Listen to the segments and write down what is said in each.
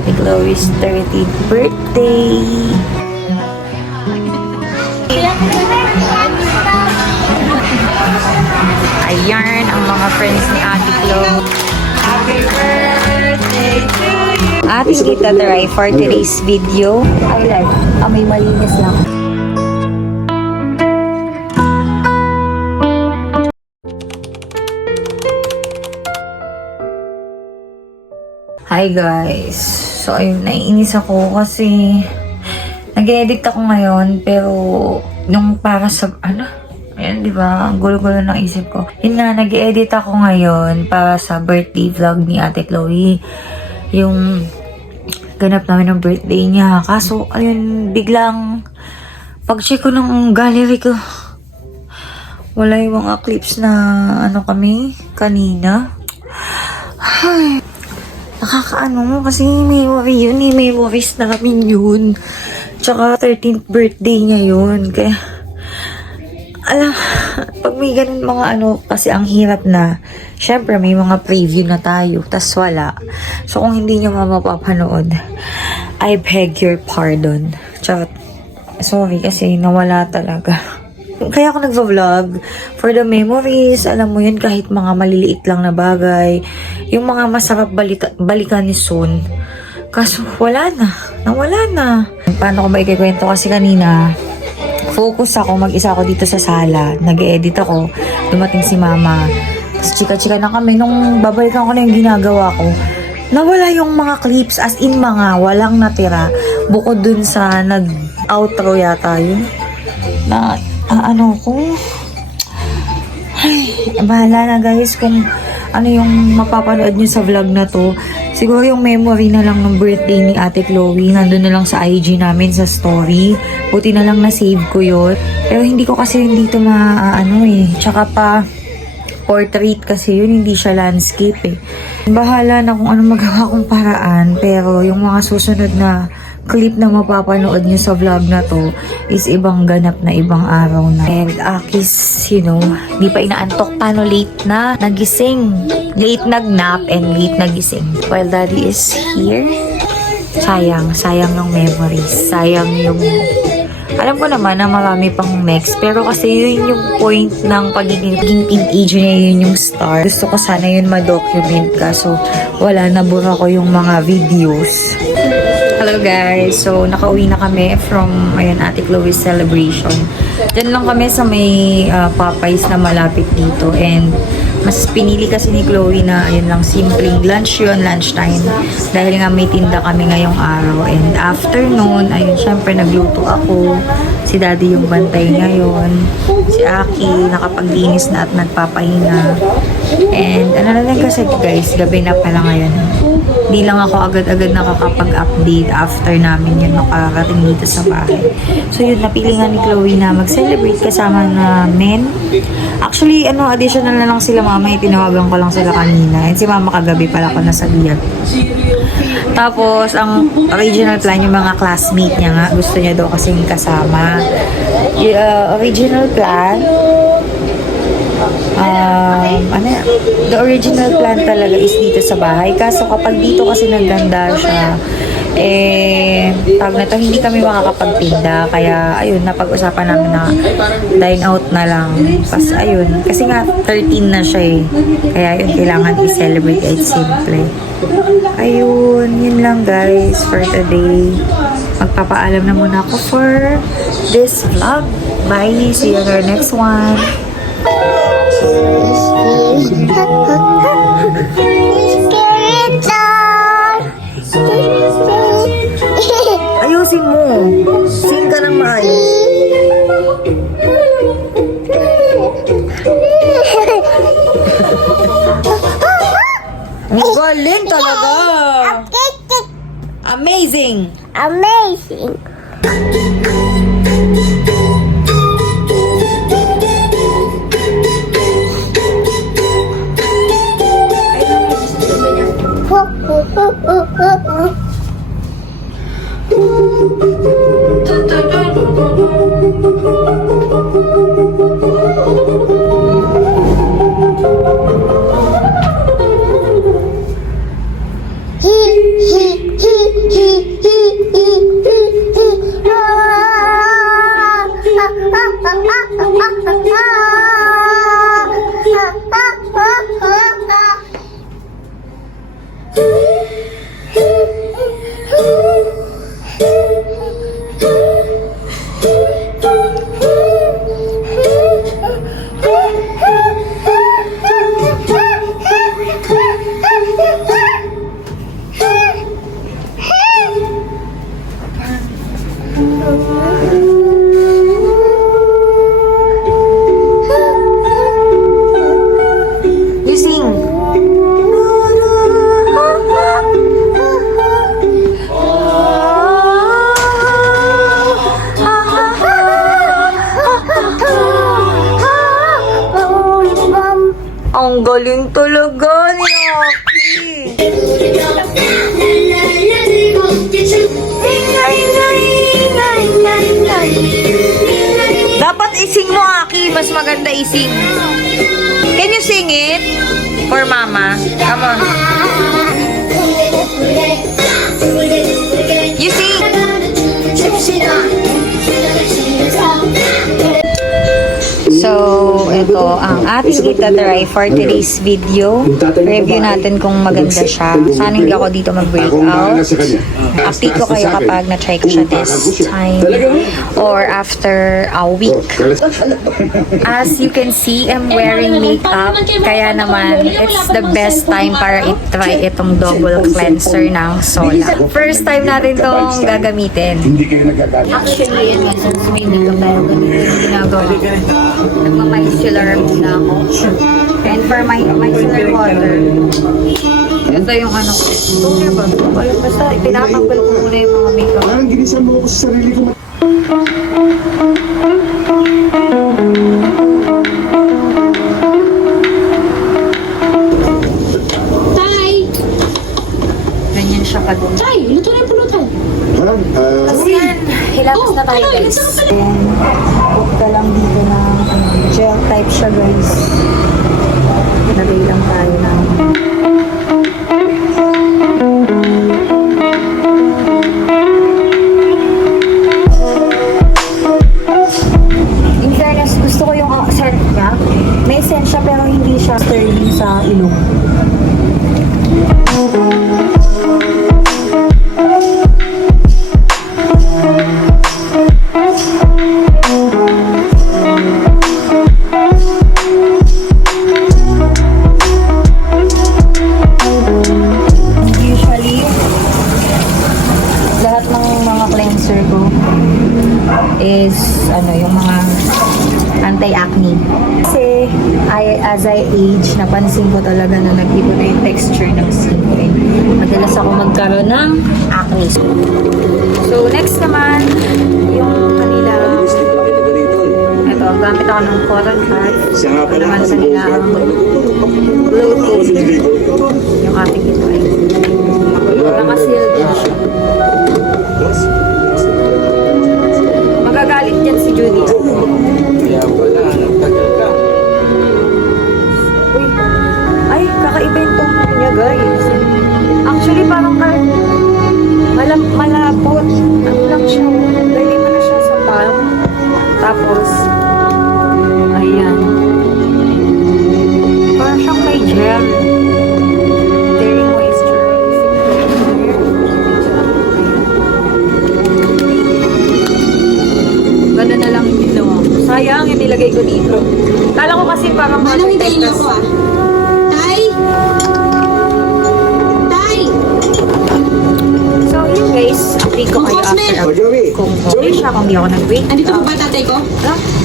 Ate Chloe's 30th birthday. Ayan ang mga friends ni Ate Chloe. Happy birthday to you! Ating kita try for today's video. I like, may malinis lang. Hi guys! So ayun, naiinis ako kasi nag-edit ako ngayon pero nung para sa ayan diba, ang gulo-gulo ng isip ko. Yun nga, nag-edit ako ngayon para sa birthday vlog ni Ate Chloe. Yung ganap namin ng birthday niya. Kaso ayun, biglang pag-check ko ng gallery ko, wala yung mga clips na kami kanina. Ay, nakakaano kasi memory yun eh. Memories namin yun. Tsaka 13th birthday niya yun. Kaya, alam, pag may ganun mga kasi ang hirap na, syempre may mga preview na tayo, tas wala. So kung hindi nyo mapapanood, I beg your pardon. Tsaka, sorry kasi nawala talaga. Kaya ako nagvo-vlog for the memories, alam mo yun, kahit mga maliliit lang na bagay, yung mga masarap balikan ni Sun. Kaso wala na, nawala na. Paano ko ba ikikwento? Kasi kanina, focus ako, mag-isa ako dito sa sala, nag-edit ako, dumating si mama, tapos chika-chika na kami, nung babalikan ko na yung ginagawa ko, nawala yung mga clips, as in mga walang natira, bukod dun sa nag-outro yata yun, na ay, bahala na guys kung ano yung mapapanood nyo sa vlog na to. Siguro yung memory na lang ng birthday ni Ate Chloe, nandun na lang sa IG namin sa story. Buti na lang na-save ko yun. Pero hindi ko kasi dito tsaka pa portrait kasi yun, hindi siya landscape eh. Bahala na kung ano magawa kong paraan, pero yung mga susunod na clip na mapapanood nyo sa vlog na to is ibang ganap na ibang araw na. And Akis, di pa inaantok, paano late na nagising. Late nagnap and late nagising. While Daddy is here, sayang yung memories. Sayang yung... Alam ko naman na marami pang next, pero kasi yun yung point ng pagiging teenage niya, yun yung start. Gusto ko sana yun ma-document, kaso wala, nabura ko yung mga videos. Hello guys! So, nakauwi na kami from, Ate Chloe's celebration. Diyan lang kami sa may Popeyes na malapit dito. And, mas pinili kasi ni Chloe na, lang, simpleng lunch yun, lunchtime. Dahil nga may tinda kami ngayong araw. And afternoon, syempre nagluto ako. Si Daddy yung bantay ngayon. Si Aki, nakapaglinis na at nagpapahinga. And, na lang kasi guys, gabi na pala ngayon. Di lang ako agad-agad nakakapag-update after namin yun nakarating dito sa bahay. So yun, napili nga ni Chloe na mag-celebrate kasama namin. Actually, additional na lang sila mama, tinawagan ko lang sila kanina. And si mama kagabi pala ko nasabihan. Tapos, ang original plan, yung mga classmate niya nga, gusto niya daw kasing kasama. Original plan, the original plan talaga is dito sa bahay. Kaso kapag dito kasi nagganda siya, tawag na to, hindi kami makakapagtinda. Kaya, napag-usapan namin na dine out na lang. Kasi nga, 13 na siya eh. Kaya kailangan i-celebrate kahit simple. Yun lang guys for today. Magpapaalam na muna ako for this vlog. Bye! See you on our next one. Ayusin mo. Sing ka ng maayos. Ang galing talaga. Amazing. Amazing. He galing talaga ni Aki. Dapat ising mo, Aki. Mas maganda ising. Can you sing it? For Mama? Come on. You sing. So, ito ang ating itatry for today's video. Review natin kung maganda siya. Sana hindi ako dito mag-breakout. Update ko kayo kapag na-try ko siya this time or after a week. As you can see, I'm wearing makeup. Kaya naman, it's the best time para i-try itong double cleanser ng Sola. First time natin itong gagamitin. Actually, yun nga, since may makeup tayo, ganito yung ginagawa. Nagmamicellar muna ako. And for my micellar water, ito yung ano ko. Toner ba? Basta tinatanggal ko muna yung mga makeup. Parang ginisan mo ako sa sarili ko. Tay! Ganyan siya kadun. Tay! Luto na yung pulutan. Parang, Tapos yan, hilabas na tayo guys. Cook ka lang dito na gel type siya guys. Lagay lang tayo ng in fairness, gusto ko yung scent niya. May scent siya pero hindi siya sterling sa ilong. Usually, lahat ng mga cleanser ko is yung mga anti-acne. Kasi as I age, napansin ko talaga na nag-iba na yung texture ng skin ko. Madalas ako magkaroon ng acne. So, next naman, yung kanila, ito, gamit ako ng cotton pads. Ito naman sa nila, Bluetooth. Yung ating ito ay nakasil din siya. Magagalit yan si Judy. kaya wala, nagtagal ka. Uy, ay, kakaiba yung tono niya, guys. Actually, parang malapot. Ano lang siya, lagay mo na siya sa palm. Tapos, ayan. Parang siyang may gel. Very moisturizing. Ganun na lang yung ginawa ko. Sayang yung nilagay ko dito. Kala ko kasi parang Manong hintayin niyo ako ah. Tay! Tay! So, yun guys, update ko kayo after Oh, Joey! kung okay siya, kung hindi ako nag-break Andito po out. ba tatay ko?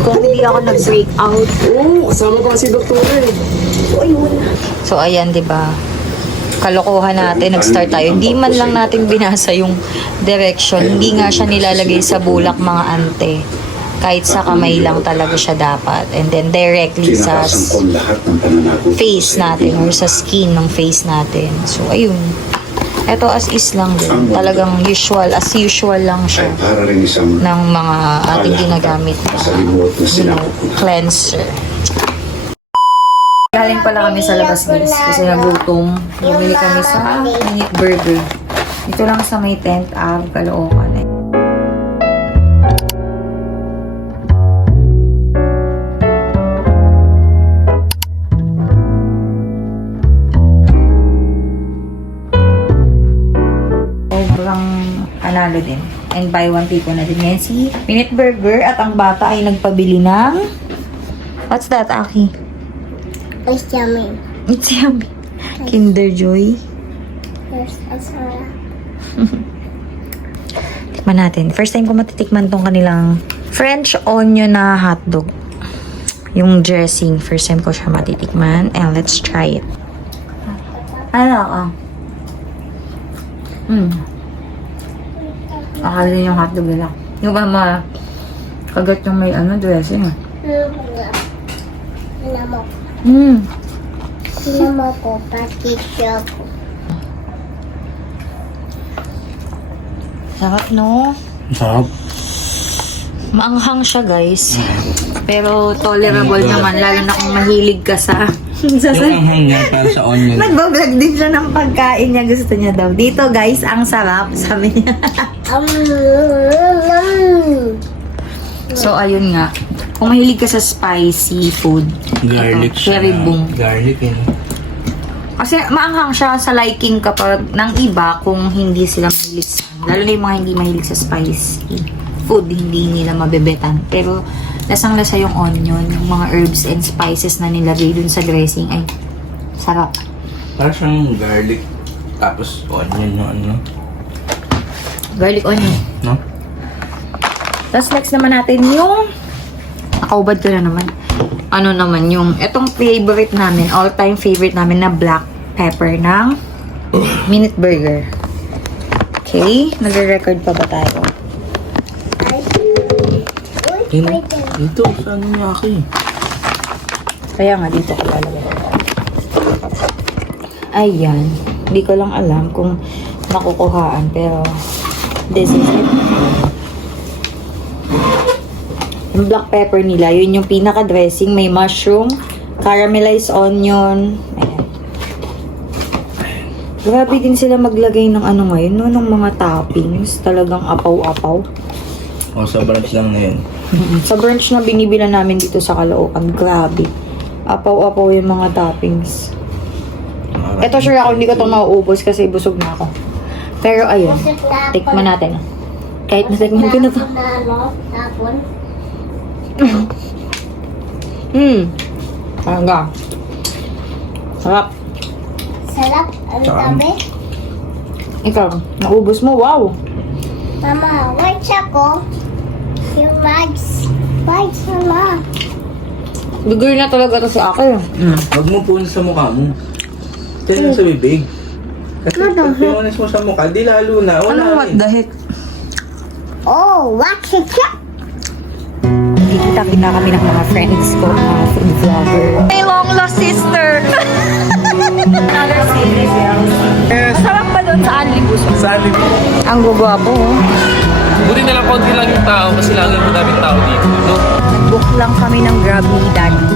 Kung hindi ako nag-break out. Oo, kasama ko si Doktor eh. So, ayan, di ba? Kalokohan natin, nag-start tayo. Hindi man lang natin binasa yung direction. Hindi nga siya nilalagay sa bulak, mga ante. Kahit sa kamay lang talaga siya dapat. And then, directly sa face natin or sa skin ng face natin. So, ayun. Ito as is lang din. Talagang usual, as usual lang siya Ay, para rin isang ng mga ating ginagamit na sa remote na cleanser. Galing pala kami sa labas guys kasi nagutom. Bumili kami sa Minute Burger. Ito lang sa may 10th Ave, Caloocan. Sobrang panalo din. And buy one take one na din ngayon si Minute Burger at ang bata ay nagpabili ng what's that, Aki? It's yummy. It's yummy. Kinder Joy. There's a soda. Tikman natin. First time ko matitikman tong kanilang French onion na hotdog. Yung dressing. First time ko siya matitikman. And let's try it. Ano? Akala din yung hotdog nila. Yung ba kagat yung may dressing. Lamok. Sinama ko, patisya ko. Sarap, no? Sarap. Maanghang siya, guys. Pero tolerable naman, lalo na kung mahilig ka sa... Yung anghang niya para sa onion. Nagbablog din siya ng pagkain niya. Gusto niya daw. Dito, guys, ang sarap. Sabi niya. So, ayun nga. Kung mahilig ka sa spicy food. Garlic ito, siya. cherry boom. Garlic yun. Kasi maanghang siya sa liking kapag ng iba kung hindi sila mahilig sa, lalo na yung mga hindi mahilig sa spicy food, hindi nila mabebetan. Pero lasang-lasa yung onion, yung mga herbs and spices na nilagay dun sa dressing. Ay, sarap. Parang siyang garlic. Tapos onion yung ano. Garlic onion. No? Tapos next naman natin yung nakaubad ko na naman. Ano naman yung etong favorite namin, all-time favorite namin na black pepper ng Minute Burger. Okay, nagre-record pa ba tayo? Dito, sa ano niya aki? Kaya nga dito ko lalagay. Ayan. Hindi ko lang alam kung nakukuhaan pero this is it. Yung black pepper nila, yun yung pinaka-dressing. May mushroom, caramelized onion. Ayan. Grabe din sila maglagay ng ano ngayon, no? Ng mga toppings. Talagang apaw-apaw. O, sa branch lang na yun. Sa brunch na binibilan namin dito sa Caloocan, grabe. Apaw-apaw yung mga toppings. Ito sure ako, hindi ko ito mauubos kasi busog na ako. Pero ayun, tikman natin. Kahit natikman ko na to. Tapon. Talaga. Sarap. Sarap. Ang tabi. Ikaw, naubos mo, wow. Mama, watch ako. Yung bags. Bags, mama. Bigay na talaga to sa akin. Huwag mo punin sa mukha mo. Kaya lang sa bibig. Kasi pag pinunis mo sa mukha, di lalo na. Wala Ano what the heck? Oh, watch it. Kita-kita kami ng mga friends ko, mga food vlogger. May long lost sister! Another series, Yes. Masarap pa doon sa Anlibus. Sali po. Ang gugwapo, oh. Buti na lang konti lang yung tao kasi lagi madaming tao dito. No? Book lang kami ng Grab ni Daddy.